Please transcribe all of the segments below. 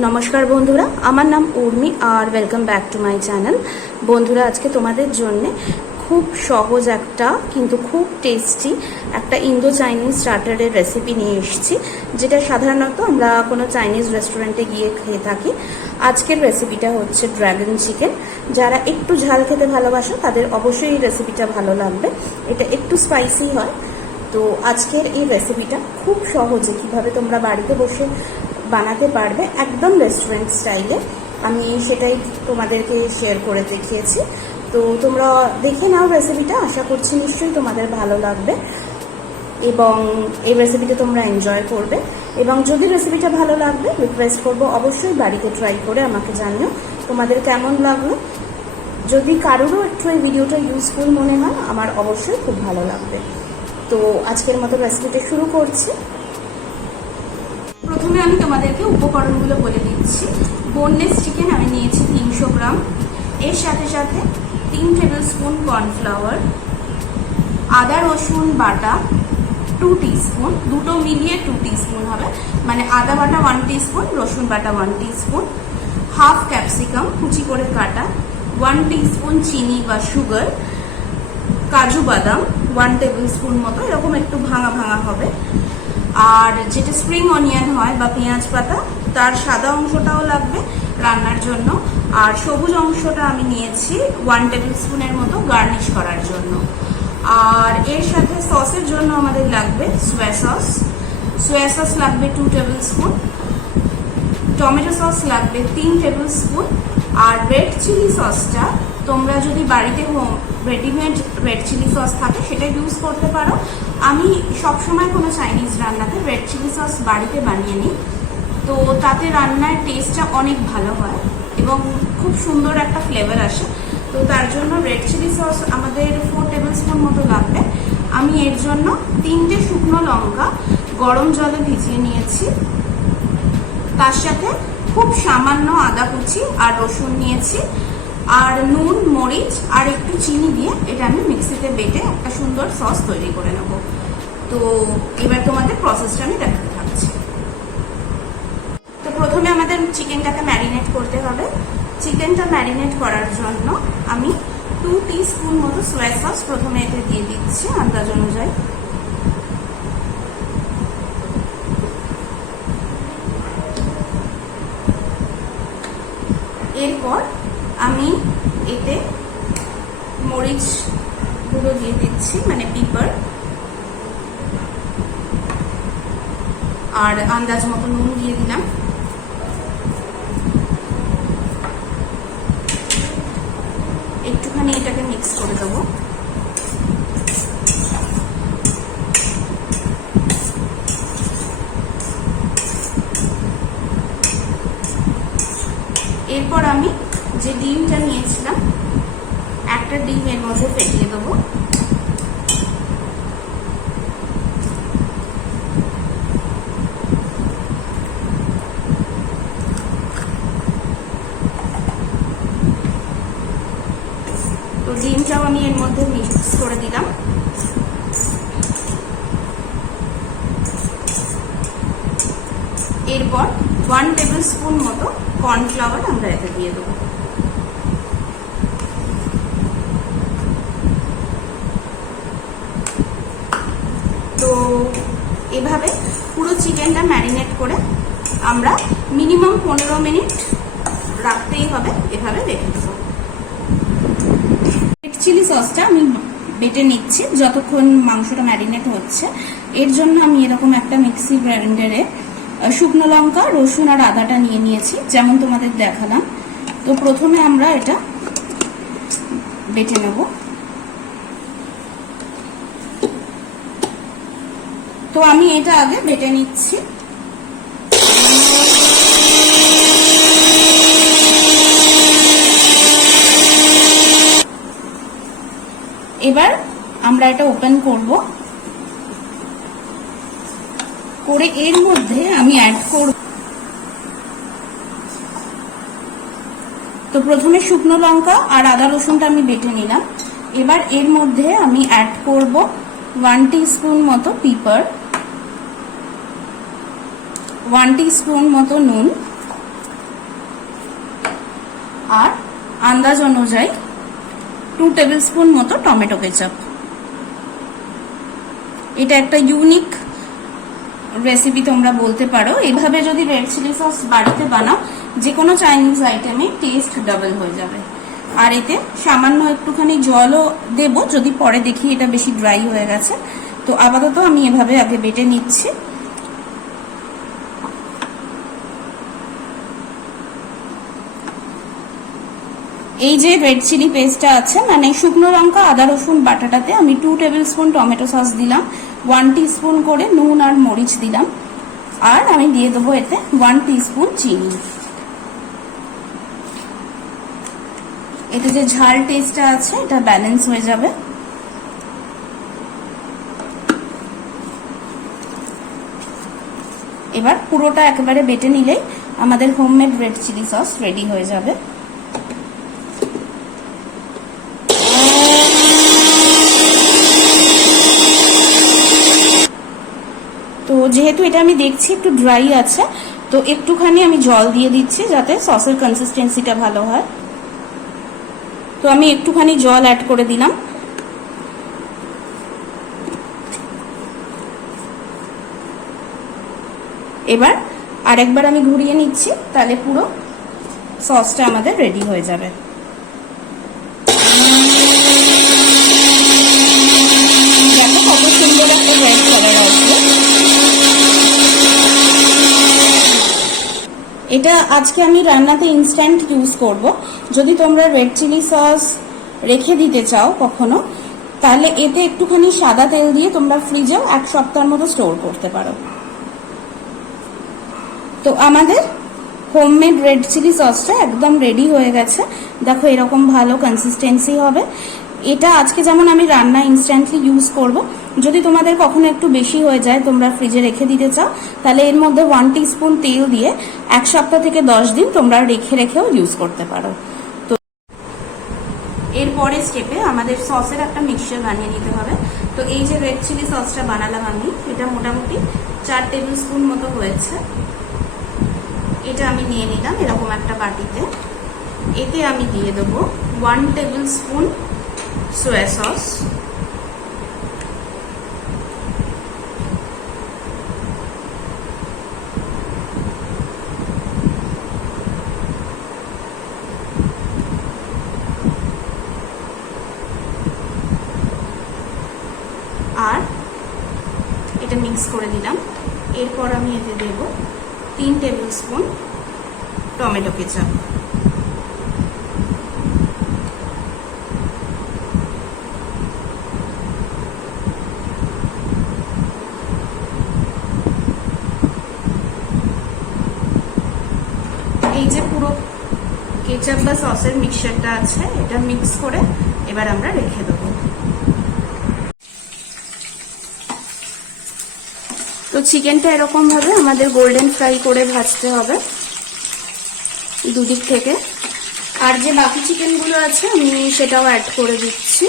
নমস্কার বন্ধুরা, আমার নাম উর্মি আর welcome back to my channel. বন্ধুরা, আজকে তোমাদের জন্য খুব সহজ একটা কিন্তু খুব টেস্টি একটা ইন্দো চাইনিজ স্টার্টারের রেসিপি নিয়ে এসেছি, যেটা সাধারণত আমরা কোনো চাইনিজ রেস্টুরেন্টে গিয়ে খেয়ে থাকি। আজকের রেসিপিটা হচ্ছে ড্রাগন চিকেন। যারা একটু ঝাল খেতে ভালোবাসো তাদের অবশ্যই এই রেসিপিটা ভালো লাগবে। এটা একটু স্পাইসি হয়। তো আজকের এই রেসিপিটা খুব সহজে কিভাবে তোমরা বাড়িতে বসে বানাতে পারবে একদম রেস্টুরেন্ট স্টাইলে, আমি সেটাই তোমাদেরকে শেয়ার করে দেখিয়েছি। তো তোমরা দেখে নাও রেসিপিটা, আশা করছি নিশ্চয়ই তোমাদের ভালো লাগবে এবং এই রেসিপিটা তোমরা এনজয় করবে। এবং যদি রেসিপিটা ভালো লাগবে, রিকোয়েস্ট করবো অবশ্যই বাড়িতে ট্রাই করে আমাকে জানিও তোমাদের কেমন লাগলো। যদি কারোরও একটু এই ভিডিওটা ইউজফুল মনে হয়, আমার অবশ্যই খুব ভালো লাগবে। তো আজকের মতো রেসিপিটা শুরু করছি। প্রথমে আমি তোমাদেরকে উপকরণগুলো বলে দিচ্ছি। বোনলেস চিকেন আমি নিয়েছি 300 গ্রাম, এর সাথে সাথে 3 টেবিল স্পুন কর্নফ্লাওয়ার, আদা রসুন বাটা 2 টিস্পুন, দুটো মিলিয়ে 2 টিস্পুন হবে, মানে আদা বাটা 1 টিস্পুন, রসুন বাটা 1 টিস্পুন, হাফ ক্যাপসিকাম কুচি করে কাটা, 1 টিস্পুন চিনি বা সুগার, কাজু বাদাম 1 টেবিল স্পুন মতো, এরকম একটু ভাঙা ভাঙা হবে। আর যেটা স্প্রিং অনিয়ন হয় বা পেঁয়াজ পাতা, তার সাদা অংশটাও লাগবে রান্নার জন্য। আর সবুজ অংশটা আমি নিয়েছি 1 টেবিল স্পুনের মতো গার্নিশ করার জন্য। আর এর সাথে সসের জন্য আমাদের লাগবে সোয়া সস লাগবে 2 টেবিল স্পুন, টমেটো সস লাগবে 3 টেবিল স্পুন। আর রেড চিলি সসটা তোমরা যদি বাড়িতে রেডিমেড রেড চিলি সস থাকে সেটা ইউজ করতে পারো। আমি সবসময় কোনো চাইনিজ রান্নাতে রেড চিলি সস বাড়িতে বানিয়ে নিই, তো তাতে রান্নার টেস্টটা অনেক ভালো হয় এবং খুব সুন্দর একটা ফ্লেভার আসে। তো তার জন্য রেড চিলি সস আমাদের 4 টেবিল স্পুন মতো লাগবে। আমি এর জন্য 3টে শুকনো লঙ্কা গরম জলে ভিজিয়ে নিয়েছি, তার সাথে খুব সামান্য আদা কুচি আর রসুন নিয়েছি, আর নুন, মরিচ আর একটু চিনি দিয়ে এটা আমি মিক্সিতে বেটে একটা সুন্দর সস তৈরি করে নেব। তো এবার তোমাদের প্রসেসটা আমি দেখাতে থাকছি। তো প্রথমে আমাদের চিকেনটাকে ম্যারিনেট করতে হবে। চিকেনটা ম্যারিনেট করার জন্য আমি 2 টিস্পুন মতো সোয়া সস প্রথমে এতে দিয়ে দিচ্ছি আন্দাজ অনুযায়ী। এরপর আমি এতে মরিচ গুঁড়ো দিয়ে দিচ্ছি, মানে পিপার, আর আন্দাজ মতো নুন দিয়ে দিলাম। একটুখানি এটাকে মিক্স করে দেবো। এরপর আমি যে ডিমটা নিয়েছিলাম, একটা ডিম এর মধ্যে ফেটিয়ে দেবো। তো ডিমটাও আমি এর মধ্যে মিক্স করে দিলাম। এরপর 1 টেবিল স্পুন মতো কর্নফ্লাওয়ার আমরা এতে দিয়ে দেবো। তো এভাবে পুরো চিকেনটা ম্যারিনেট করে আমরা মিনিমাম 15 মিনিট রাখতেই হবে, এভাবে রেখে দেবো। রেড চিলি সসটা আমি বেটে নিচ্ছি যতক্ষণ মাংসটা ম্যারিনেট হচ্ছে। এর জন্য আমি এরকম একটা মিক্সি গ্রাইন্ডারে শুকনো লঙ্কা, রসুন আর আদাটা নিয়ে নিয়েছি, যেমন তোমাদের দেখালাম। তো প্রথমে আমরা এটা বেটে নেব। তো আমি এটা আগে বেটে নিচ্ছি। এবার আমরা এটা ওপেন করব, করে এর মধ্যে আমি অ্যাড করব। তো প্রথমে শুকনো লঙ্কা আর আদা রসুনটা আমি বেটে নিলাম। এবার এর মধ্যে আমি অ্যাড করব 1 টিস্পুন মতো পিপার, 1 টিস্পুন মতো নুন, আন্দাজ অনুযায়ী 2 টেবিল স্পুন মতো টমেটো কেচাপ। এটা একটা ইউনিক রেসিপি তোমরা বলতে পারো। এভাবে যদি রেড চিলি সস বাড়িতে বানাও, যে কোনো চাইনিজ আইটেমে টেস্ট ডাবল হয়ে যাবে। আর এতে সামান্য একটুখানি জলও দেব যদি পরে দেখি এটা বেশি ড্রাই হয়ে গেছে। তো আপাতত আমি এভাবে আগে বেটে নিচ্ছি। এই যে রেড চিলি পেস্টটা আছে, মানে শুকনো লঙ্কা আদা রসুন বাটাটাতে আমি 2 টেবিল স্পুন টমেটো সস দিলাম, 1 টিস্পুন করে নুন আর মরিচ দিলাম, আর আমি দিয়ে দেবো এতে 1 টিস্পুন চিনি। এতে যে ঝাল টেস্টটা আছে এটা ব্যালেন্স হয়ে যাবে। এবার পুরোটা একেবারে বেটে নিলেই আমাদের homemade red chilli sauce ready হয়ে যাবে। তো যেহেতু এটা আমি দেখছি একটু ড্রাই আছে, তো একটুখানি আমি জল দিয়ে দিচ্ছি যাতে সসের কনসিস্টেন্সিটা ভালো হয়। তো আমি একটুখানি জল অ্যাড করে দিলাম। এবার আরেকবার আমি ঘুরিয়ে নিচ্ছি, তাহলে পুরো সসটা আমাদের রেডি হয়ে যাবে। দেখো কত সুন্দর একটা রেড কালার আসবে। এটা আজকে আমি রান্নাতে ইনস্ট্যান্ট ইউজ করব। যদি তোমরা রেড চিলি সস রেখে দিতে চাও কখনো, তাহলে এতে একটুখানি সাদা তেল দিয়ে তোমরা ফ্রিজেও 1 সপ্তাহের মতো স্টোর করতে পারো। তো আমাদের হোমমেড রেড চিলি সসটা একদম রেডি হয়ে গেছে। দেখো এরকম ভালো কনসিস্টেন্সি হবে। এটা আজকে যেমন আমি রান্না ইনস্ট্যান্টলি ইউজ করব, যদি তোমাদের কখনো একটু বেশি হয়ে যায় তোমরা ফ্রিজে রেখে দিতে চাও, তাহলে এর মধ্যে 1 টিস্পুন তেল দিয়ে 1 সপ্তাহ থেকে 10 দিন তোমরা রেখেও ইউজ করতে পারো। তো এরপরের স্টেপে আমাদের সসের একটা মিক্সচার বানিয়ে নিতে হবে। তো এই যে রেড চিলি সসটা বানালাম আমি, এটা মোটামুটি 4 টেবিল স্পুন মতো হয়েছে। এটা আমি নিয়ে নিলাম এরকম একটা বাটিতে। এতে আমি দিয়ে দেবো 1 টেবিল স্পুন সোয়া সস, আর এটা মিক্স করে দিলাম। এরপর আমি এতে দেব 3 টেবিল স্পুন টমেটো কেচাপ। এই যে পুরো কেচাপ বা সসের মিক্সচারটা আছে, এটা মিক্স করে এবার আমরা রেখে দেবো। তো চিকেনটা এরকম ভাবে আমাদের গোল্ডেন ফ্রাই করে ভাজতে হবে দুদিক থেকে। আর যে বাকি চিকেনগুলো আছে আমি সেটাও অ্যাড করে দিচ্ছি।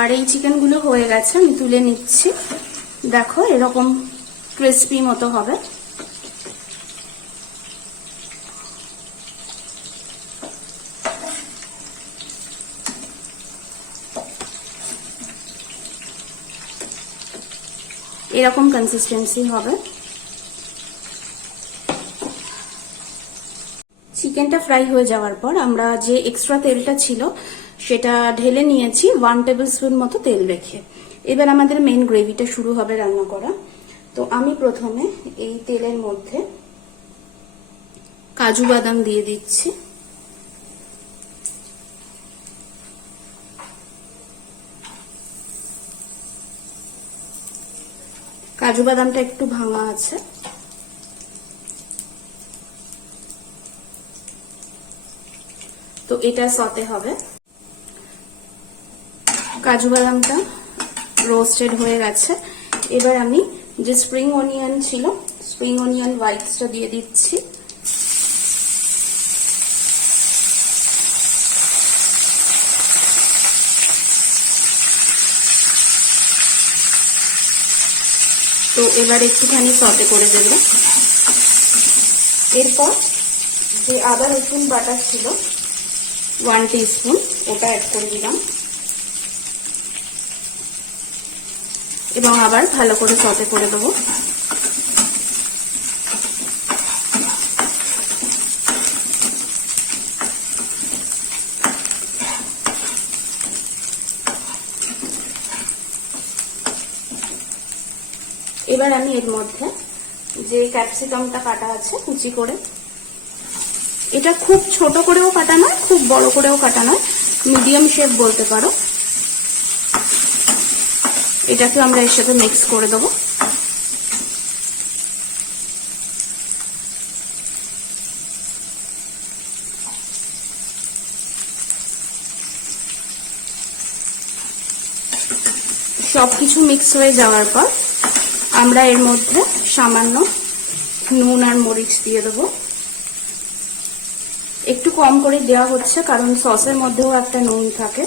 আর এই চিকেনগুলো হয়ে গেছে, আমি তুলে নিচ্ছি। দেখো এরকম ক্রিস্পি মতো হবে। এরকম কনসিস্টেন্সি হবে। চিকেনটা ফ্রাই হয়ে যাওয়ার পর আমরা যে এক্সট্রা তেলটা ছিল সেটা ঢেলে নিয়েছি 1 টেবিল স্পুন মতো তেল রেখে। এবার আমাদের মেন গ্রেভিটা শুরু হবে রান্না করা। তো আমি প্রথমে এই তেলের মধ্যে কাজু বাদাম দিয়ে দিচ্ছি, কাজু বাদামটা একটু ভাঙা আছে। তো এটা সতে হবে। কাজু বাদামটা রোস্টেড হয়ে গেছে। এবার আমি যে স্প্রিং অনিয়ন ছিল, স্প্রিং অনিয়ন হোয়াইটসটা দিয়ে দিচ্ছি। তো এবার একটুখানি সতে করে দেব। এরপর যে আদা রসুন বাটা ছিল 1 টিস্পুন, ওটা অ্যাড করে দিলাম এবং আবার ভালো করে সতে করে দেবো। এবার আমি এর মধ্যে যে ক্যাপসিকামটা কাটা আছে কুচি করে, এটা খুব ছোট করেও কাটা নয়, খুব বড় করেও কাটা নয়, মিডিয়াম শেপ বলতে পারো, এটাকে আমরা এর সাথে মিক্স করে দেবো। সবকিছু মিক্স হয়ে যাওয়ার পর আমরা এর মধ্যে সামান্য নুন আর মরিচ দিয়ে দেবো। একটু কম করে দেওয়া হচ্ছে কারণ সসের মধ্যেও একটা নুন থাকে।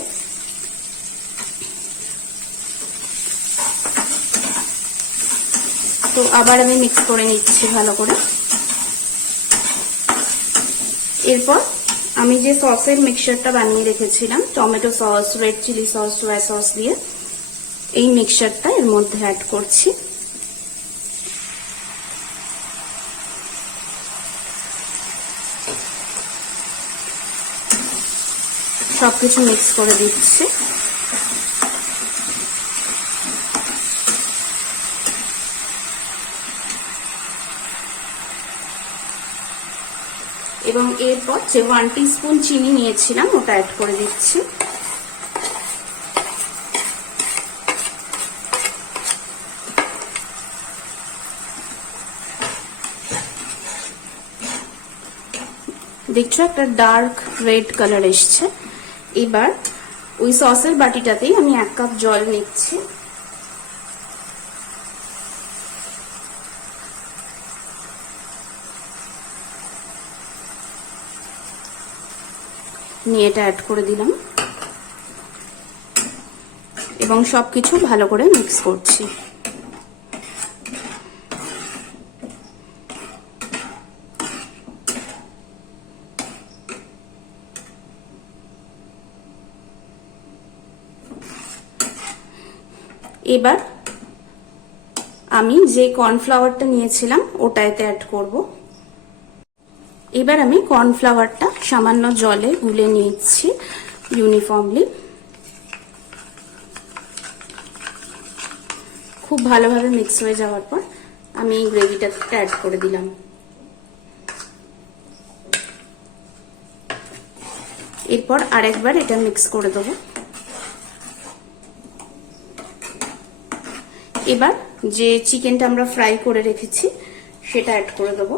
তো আবার আমি মিক্স করে নিচ্ছি ভালো করে। এরপর আমি যে সসের মিক্সচারটা বানিয়ে রেখেছিলাম, tomato sauce, red chilli sauce, soya sauce দিয়ে, এই মিক্সচারটা এর মধ্যে অ্যাড করছি। সবকিছু মিক্স করে দিচ্ছি। এবং এরপর যে 1 টিস্পুন চিনি নিয়েছিলাম ওটা অ্যাড করে দিচ্ছি। দেখছো একটা ডার্ক রেড কালার এসছে। এবার ওই সসের বাটিটাতেই আমি 1 কাপ জল নিচ্ছি। নিয়ে এটা অ্যাড করে দিলাম এবং সবকিছু ভালো করে মিক্স করছি। এবার আমি যে কর্নফ্লাওয়ারটা নিয়েছিলাম ওটা এতে অ্যাড করব। এবার আমি কর্নফ্লাওয়ারটা সামান্য জলে গুলে নিচ্ছি ইউনিফর্মলি। খুব ভালোভাবে মিক্স হয়ে যাওয়ার পর আমি এই গ্রেভিটা অ্যাড করে দিলাম। এরপর আরেকবার এটা মিক্স করে দেবো। এবার যে চিকেনটা আমরা ফ্রাই করে রেখেছি সেটা অ্যাড করে দেবো।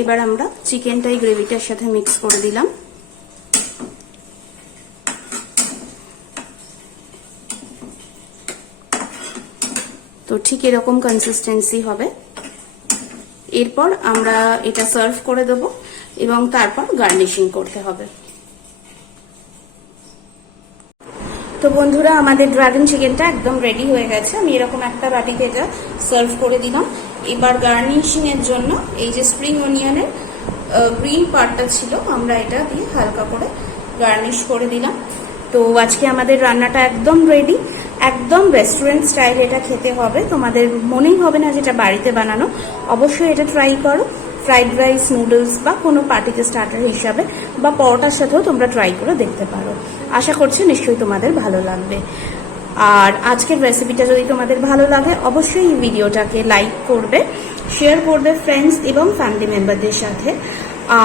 এবার আমরা চিকেনটা এই গ্রেভিটার সাথে মিক্স করে দিলাম। তো ঠিক এরকম কনসিস্টেন্সি হবে। এরপর আমরা এটা সার্ভ করে দেব এবং তারপর গার্নিশিং করতে হবে। তো বন্ধুরা, আমাদের ড্রাগন চিকেনটা একদম রেডি হয়ে গেছে। আমি এরকম একটা বাটিতে এটা সার্ভ করে দিলাম। এবার গার্নিশিং এর জন্য এই যে স্প্রিং অনিয়নের গ্রিন পার্টটা ছিল, আমরা এটা দিয়ে হালকা করে গার্নিশ করে দিলাম। তো আজকে আমাদের রান্নাটা একদম রেডি। একদম রেস্টুরেন্ট স্টাইল এটা খেতে হবে, তোমাদের মনেই হবে না যেটা বাড়িতে বানানো। অবশ্যই এটা ট্রাই করো। ফ্রাইড রাইস, নুডলস বা কোনো পার্টিতে স্টার্টার হিসাবে বা পরোটার সাথেও তোমরা ট্রাই করে দেখতে পারো। আশা করছি নিশ্চয়ই তোমাদের ভালো লাগবে। আর আজকের রেসিপিটা যদি তোমাদের ভালো লাগে অবশ্যই এই ভিডিওটাকে লাইক করবে, শেয়ার করবে ফ্রেন্ডস এবং ফ্যামিলি মেম্বারদের সাথে।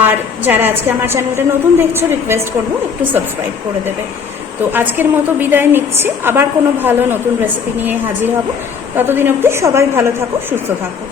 আর যারা আজকে আমার চ্যানেলটা নতুন দেখছো রিকোয়েস্ট করবো একটু সাবস্ক্রাইব করে দেবে। তো আজকের মতো বিদায় নিচ্ছি, আবার কোনো ভালো নতুন রেসিপি নিয়ে হাজির হব। ততদিন অবধি সবাই ভালো থাকো, সুস্থ থাকো।